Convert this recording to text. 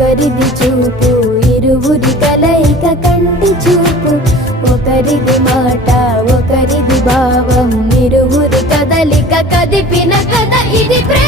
ఒకరిది చూపు ఇరువురి కలయిక కంటి చూపు, ఒకరిది మాట ఒకరిది భావం ఇరువురి కదలిక కదిపిన కథ ఇది ప్రేమ.